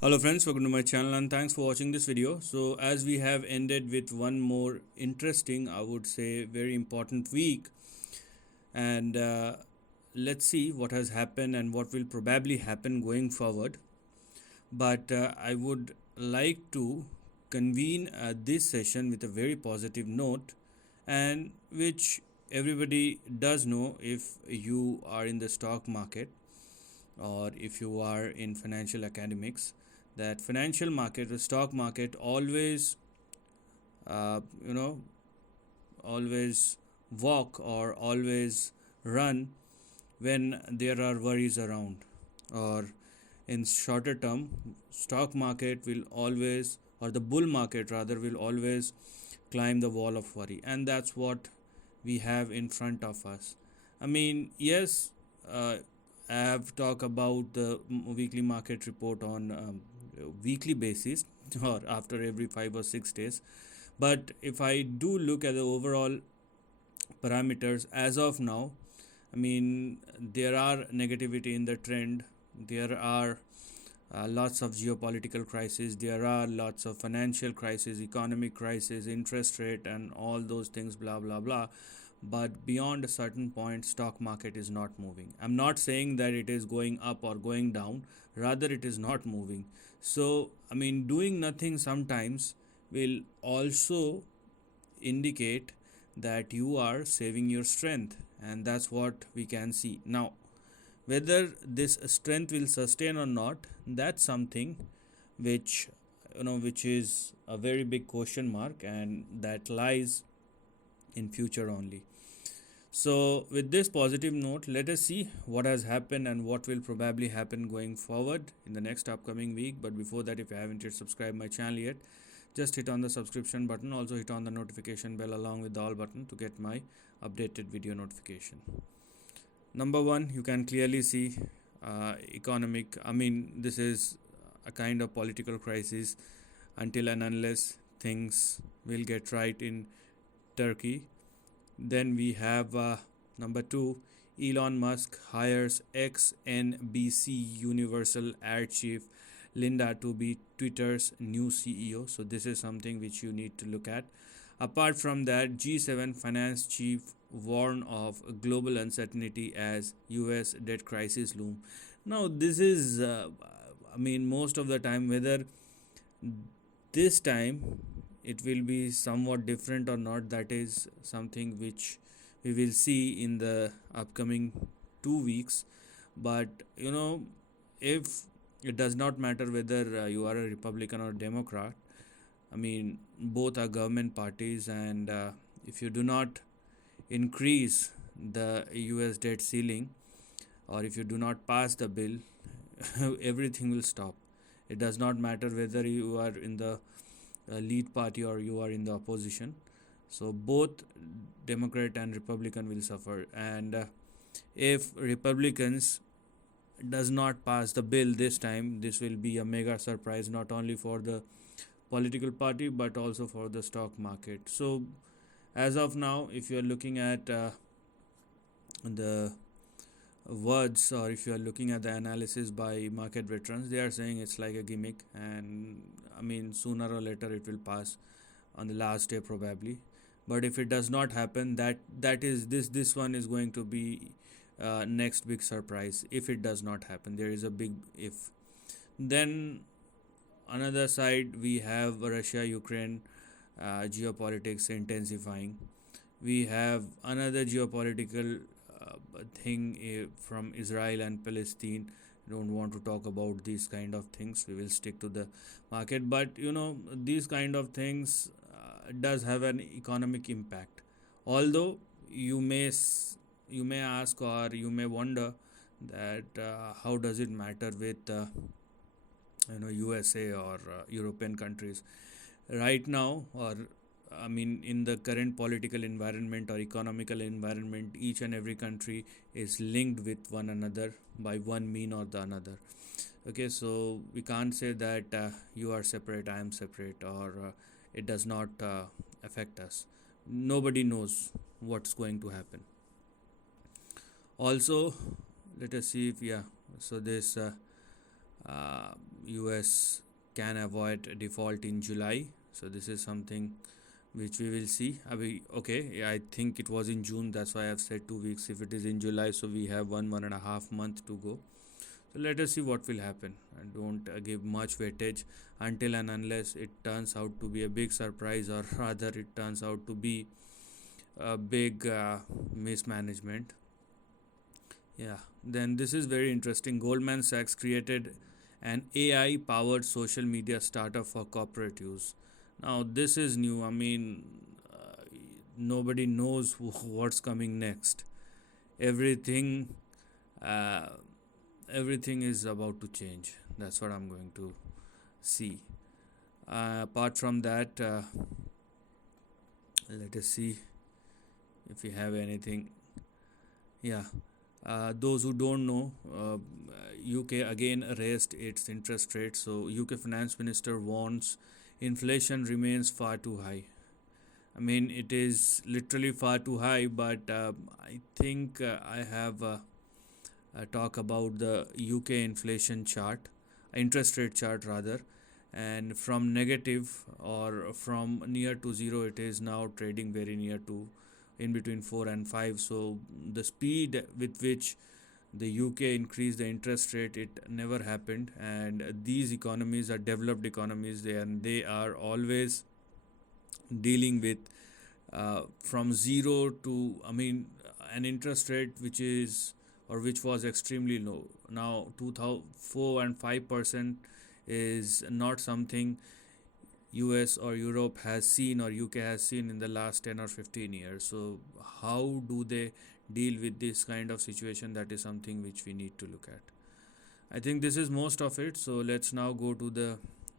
Hello friends, welcome to my channel and thanks for watching this video. So as we have ended with one more interesting, I would say very important week, and let's see what has happened and what will probably happen going forward. But I would like to convene this session with a very positive note, and which everybody does know if you are in the stock market or if you are in financial academics, that financial market, the stock market, always uh, you know always walk or always run when there are worries around, or in shorter term, stock market will always, or the bull market rather, will always climb the wall of worry, and that's what we have in front of us. I mean, yes, uh, I have talked about the weekly market report on weekly basis or after every 5 or 6 days. But if I do look at the overall parameters as of now, I mean, there are negativity in the trend. There are lots of geopolitical crises. There are lots of financial crisis, economic crisis, interest rate, and all those things. Blah blah blah. But beyond a certain point, stock market is not moving. I'm not saying that it is going up or going down. Rather, it is not moving. So, I mean, doing nothing sometimes will also indicate that you are saving your strength, and that's what we can see now. Whether this strength will sustain or not, that's something which which is a very big question mark, and that lies in future only. So with this positive note, let us see what has happened and what will probably happen going forward in the next upcoming week. But before that, if you haven't yet subscribed my channel yet, just hit on the subscription button. Also hit on the notification bell along with the all button to get my updated video notification. Number one, you can clearly see economic. I mean, this is a kind of political crisis until and unless things will get right in Turkey. Then we have number two, Elon Musk hires ex NBC Universal Air Chief Linda to be Twitter's new CEO. So this is something which you need to look at. Apart from that, G7 finance chief warn of global uncertainty as US debt crisis loom. Now this is I mean, most of the time, whether this time it will be somewhat different or not, that is something which we will see in the upcoming 2 weeks. But if it does not matter whether you are a Republican or Democrat, I mean, both are government parties, and if you do not increase the US debt ceiling, or if you do not pass the bill, everything will stop. It does not matter whether you are in the lead party or you are in the opposition. So both Democrat and Republican will suffer, and if Republicans does not pass the bill this time, this will be a mega surprise, not only for the political party but also for the stock market. So as of now, if you are looking at the words, or if you are looking at the analysis by market veterans, they are saying it's like a gimmick, and I mean, sooner or later it will pass on the last day probably. But if it does not happen, that is this one is going to be next big surprise. If it does not happen, there is a big if. Then another side, we have Russia Ukraine geopolitics intensifying. We have another geopolitical thing from Israel and Palestine. Don't want to talk about these kind of things. We will stick to the market. But these kind of things does have an economic impact. Although you may ask, or you may wonder that how does it matter with USA or European countries right now, or I mean, in the current political environment or economical environment, each and every country is linked with one another by one mean or the another. Okay, so we can't say that you are separate, I am separate, or it does not affect us. Nobody knows what's going to happen. Also, let us see if, yeah, so this uh, US can avoid default in July. So this is something which we will see. Okay, yeah, I think it was in June. That's why I've said 2 weeks. If it is in July, so we have 1.5 month to go. So let us see what will happen. And don't give much weightage until and unless it turns out to be a big surprise, or rather, it turns out to be a big mismanagement. Yeah, then this is very interesting. Goldman Sachs created an AI powered social media startup for corporate use. Now, this is new. Nobody knows what's coming next. Everything, uh, everything is about to change. That's what I'm going to see. Apart from that, let us see if we have anything. Yeah. Those who don't know, UK again raised its interest rate. So UK finance minister warns inflation remains far too high. It is literally far too high, but I think I have a talk about the UK inflation chart, interest rate chart rather, and from negative or from near to zero, it is now trading very near to in between 4 and 5. So the speed with which the UK increased the interest rate, it never happened. And these economies are developed economies, and they are always dealing with from zero to an interest rate which is or which was extremely low. Now 2004 and 5% is not something US or Europe has seen or UK has seen in the last 10 or 15 years. So how do they deal with this kind of situation? That is something which we need to look at. I think this is most of it. So let's now go to the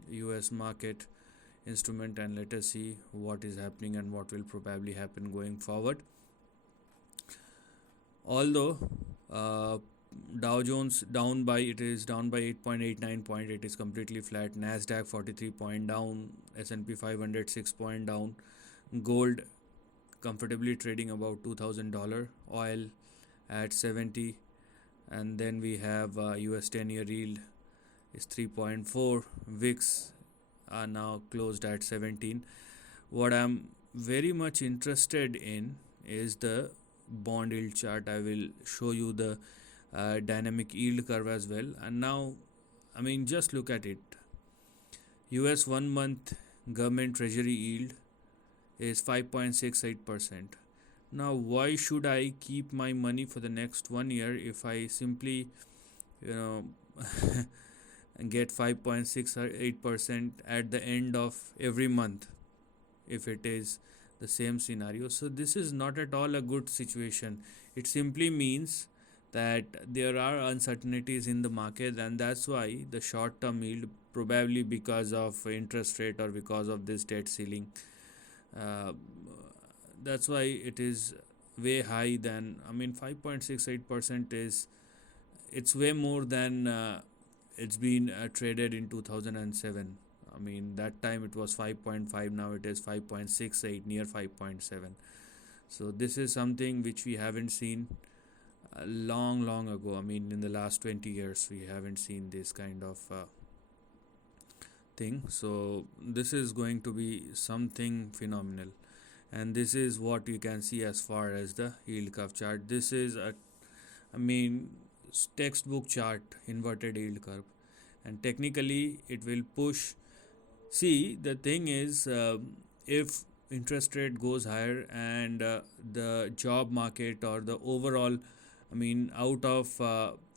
US market instrument and let us see what is happening and what will probably happen going forward. Although Dow Jones down by 8.89 point, it is completely flat. Nasdaq 43 point down, S&P 500 6 point down. Gold comfortably trading about $2,000. Oil at 70, and then we have US 10-year yield is 3.4. VIX are now closed at 17. What I'm very much interested in is the bond yield chart. I will show you the dynamic yield curve as well. And now, just look at it. US 1 month government treasury yield is 5.68%. Now, why should I keep my money for the next 1 year if I simply, get 5.68% at the end of every month if it is the same scenario? So this is not at all a good situation. It simply means that there are uncertainties in the market, and that's why the short term yield, probably because of interest rate or because of this debt ceiling, that's why it is way high than 5.68% is, it's way more than it's been traded in 2007. That time it was 5.5, now it is 5.68, near 5.7. So this is something which we haven't seen long ago. In the last 20 years we haven't seen this kind of thing. So this is going to be something phenomenal, and this is what you can see as far as the yield curve chart. This is a textbook chart, inverted yield curve, and technically it will push. See, the thing is, if interest rate goes higher and the job market or the overall, out of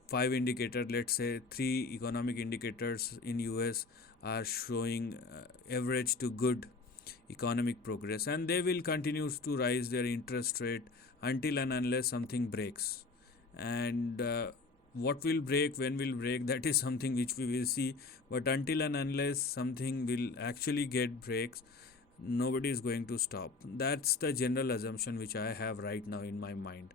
5 indicators, let's say 3 economic indicators in US are showing average to good economic progress, and they will continue to rise their interest rate until and unless something breaks. And what will break, when will break, that is something which we will see. But until and unless something will actually get breaks, nobody is going to stop. That's the general assumption which I have right now in my mind.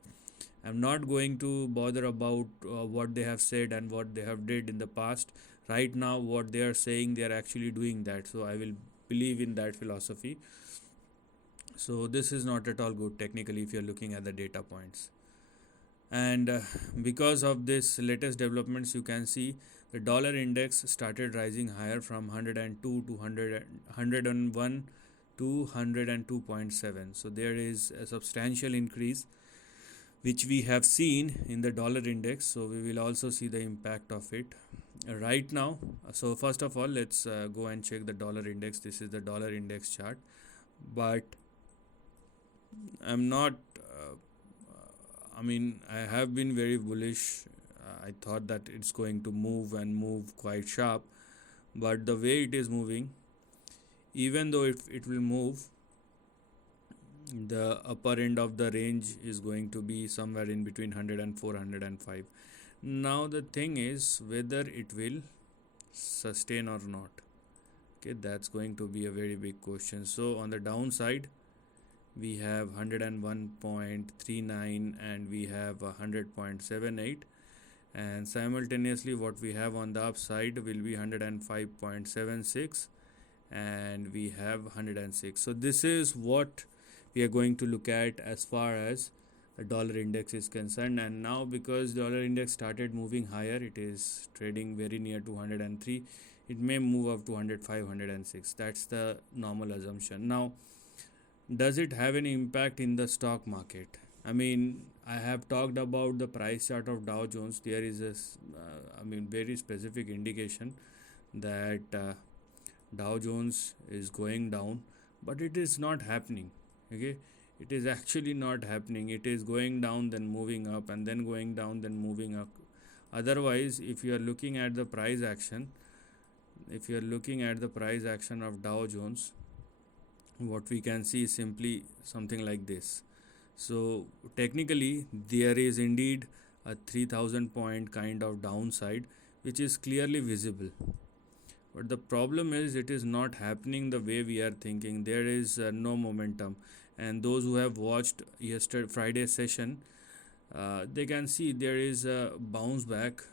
I'm not going to bother about what they have said and what they have did in the past. Right now what they are saying, they are actually doing that, so I will believe in that philosophy. So this is not at all good technically if you're looking at the data points. And because of this latest developments, you can see the dollar index started rising higher from 102 to 101 to 102.7. So there is a substantial increase which we have seen in the dollar index. So we will also see the impact of it right now. So first of all, let's go and check the dollar index. This is the dollar index chart, but I'm not I have been very bullish. I thought that it's going to move and move quite sharp, but the way it is moving, even though it will move, the upper end of the range is going to be somewhere in between 100 and 405. Now the thing is whether it will sustain or not. Okay, that's going to be a very big question. So on the downside, we have 101.39 and we have 100.78, and simultaneously what we have on the upside will be 105.76 and we have 106. So this is what we are going to look at as far as the dollar index is concerned. And now because dollar index started moving higher, it is trading very near to 103. It may move up to 105, 106. That's the normal assumption. Now, does it have any impact in the stock market? I have talked about the price chart of Dow Jones. There is a very specific indication that Dow Jones is going down, but it is not happening. Okay, it is actually not happening. It is going down, then moving up, and then going down, then moving up. Otherwise, if you are looking at the price action, of Dow Jones, what we can see is simply something like this. So technically there is indeed a 3000 point kind of downside which is clearly visible, but the problem is it is not happening the way we are thinking. There is no momentum, and those who have watched Friday's session, they can see there is a bounce back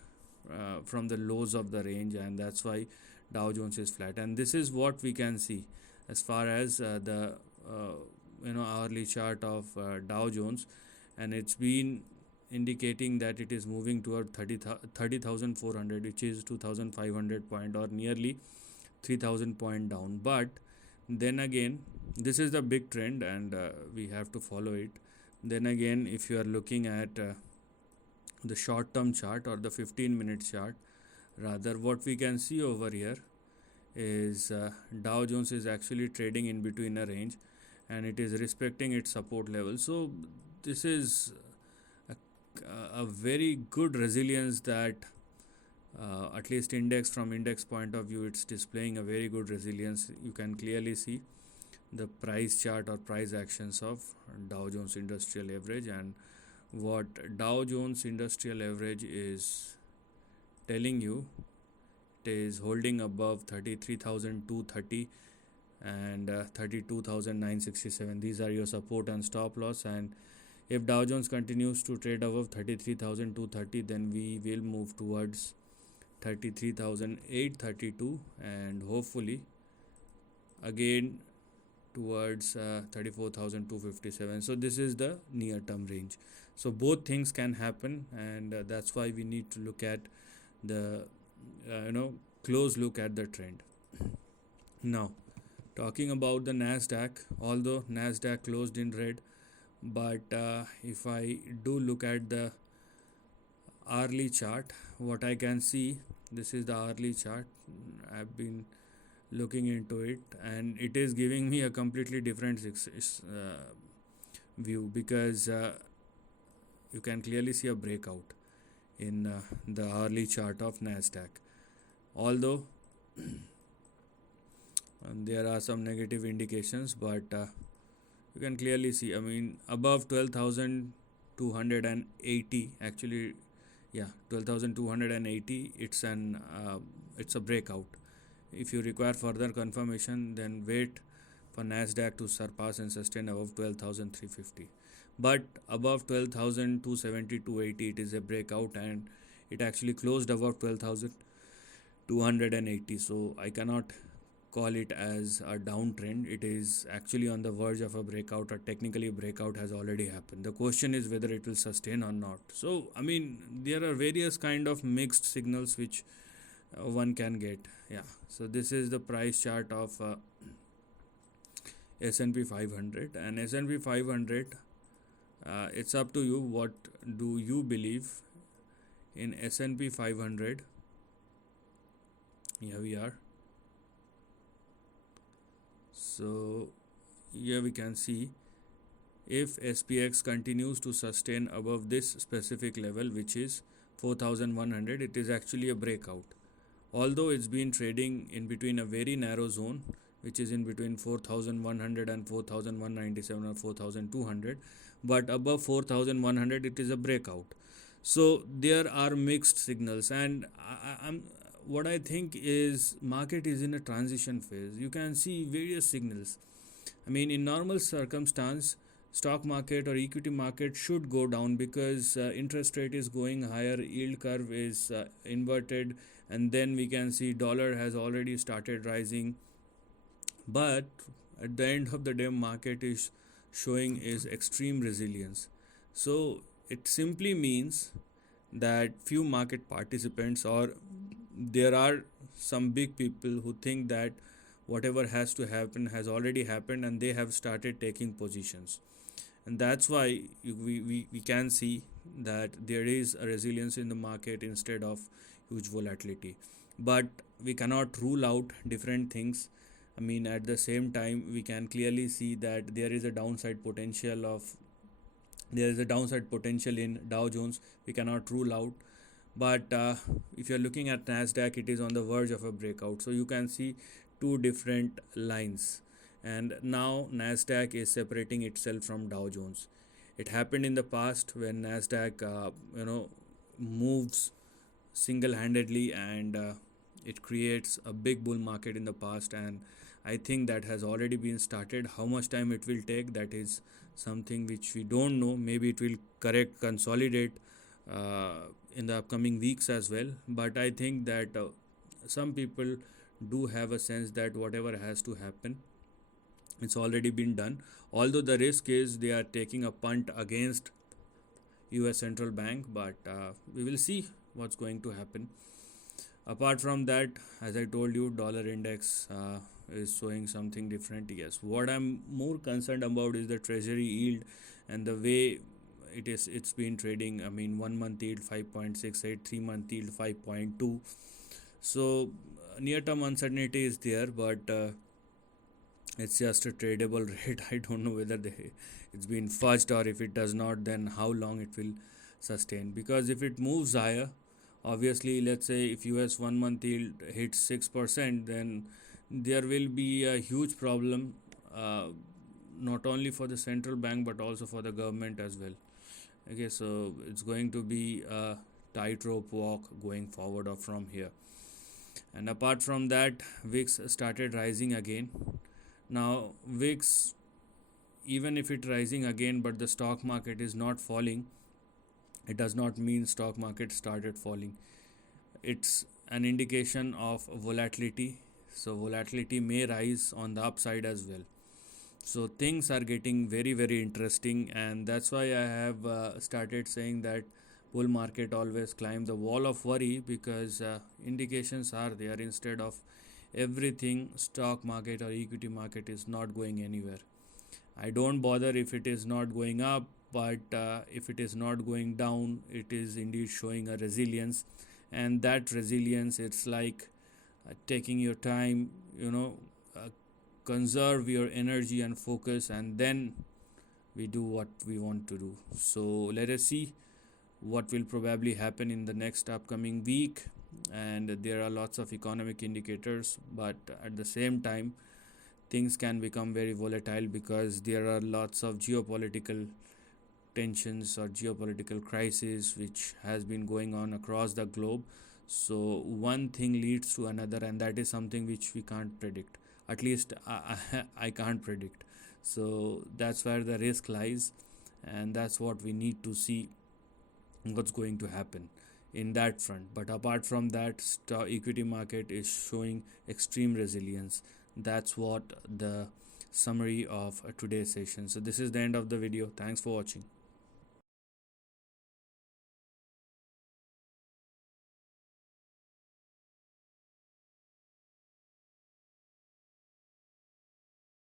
from the lows of the range, and that's why Dow Jones is flat. And this is what we can see as far as the hourly chart of Dow Jones, and it's been indicating that it is moving toward 30,400, which is 2,500 point or nearly 3,000 point down. But then again, this is the big trend, and we have to follow it. Then again, if you are looking at the short term chart or the 15-minute chart, rather, what we can see over here is Dow Jones is actually trading in between a range, and it is respecting its support level. So this is a very good resilience that at least from index point of view, it's displaying a very good resilience. You can clearly see the price chart or price actions of Dow Jones Industrial Average, and what Dow Jones Industrial Average is telling you, it is holding above 33,230 and 32,967. These are your support and stop loss, and if Dow Jones continues to trade above 33,230, then we will move towards 33,832 and hopefully again towards 34,257. So this is the near term range. So both things can happen, and that's why we need to look at the close look at the trend. Now, talking about the Nasdaq, although Nasdaq closed in red, but if I do look at the hourly chart, what I can see, this is the hourly chart. I've been looking into it, and it is giving me a completely different view, because you can clearly see a breakout in the hourly chart of Nasdaq. Although there are some negative indications, but you can clearly see, above 12,280, actually, 12,280, it's a breakout. If you require further confirmation, then wait for Nasdaq to surpass and sustain above 12,350. But above 12,270, 280, it is a breakout, and it actually closed above 12,280. So I cannot call it as a downtrend. It is actually on the verge of a breakout, or technically breakout has already happened. The question is whether it will sustain or not. So there are various kind of mixed signals which one can get. Yeah, so this is the price chart of S&P 500, and S&P 500, it's up to you. What do you believe in S&P 500? Here we are. So here we can see if SPX continues to sustain above this specific level, which is 4100, it is actually a breakout. Although it's been trading in between a very narrow zone, which is in between 4100 and 4197 or 4200, but above 4100 it is a breakout. So there are mixed signals, and what I think is market is in a transition phase. You can see various signals. I mean, in normal circumstance, stock market or equity market should go down because interest rate is going higher, yield curve is inverted, and then we can see dollar has already started rising. But at the end of the day, market is showing is extreme resilience. So it simply means that few market participants, or there are some big people who think that whatever has to happen has already happened, and they have started taking positions, and that's why we can see that there is a resilience in the market instead of huge volatility. But we cannot rule out different things. I mean, at the same time, we can clearly see that there is a downside potential in Dow Jones. We cannot rule out. But if you're looking at Nasdaq, it is on the verge of a breakout. So you can see two different lines, and now Nasdaq is separating itself from Dow Jones. It happened in the past when Nasdaq moves single-handedly, and it creates a big bull market in the past, and I think that has already been started. How much time it will take, that is something which we don't know. Maybe it will consolidate in the upcoming weeks as well, but I think that some people do have a sense that whatever has to happen, it's already been done. Although the risk is they are taking a punt against US Central Bank, but we will see what's going to happen. Apart from that, as I told you, dollar index is showing something different. Yes, what I'm more concerned about is the treasury yield and the way it's been trading. I mean, 1 month yield 5.68, 3 month yield 5.2. So near term uncertainty is there, but it's just a tradable rate. I don't know whether it's been fudged, or if it does not, then how long it will sustain. Because if it moves higher, obviously, let's say if US 1 month yield hits 6%, then there will be a huge problem, not only for the central bank but also for the government as well. Okay, so it's going to be a tightrope walk going forward or from here. And apart from that, VIX started rising again. Now VIX, even if it rising again but the stock market is not falling, it does not mean stock market started falling. It's an indication of volatility. So volatility may rise on the upside as well. So things are getting very, very interesting, and that's why I have started saying that bull market always climb the wall of worry, because indications are there. Instead of everything, stock market or equity market is not going anywhere. I don't bother if it is not going up, but if it is not going down, it is indeed showing a resilience. And that resilience, it's like taking your time, conserve your energy and focus, and then we do what we want to do. So let us see what will probably happen in the next upcoming week. And there are lots of economic indicators, but at the same time, things can become very volatile because there are lots of geopolitical tensions or geopolitical crisis which has been going on across the globe. So one thing leads to another, and that is something which we can't predict. At least I can't predict. So that's where the risk lies, and that's what we need to see what's going to happen in that front. But apart from that, equity market is showing extreme resilience. That's what the summary of today's session. So this is the end of the video. Thanks for watching.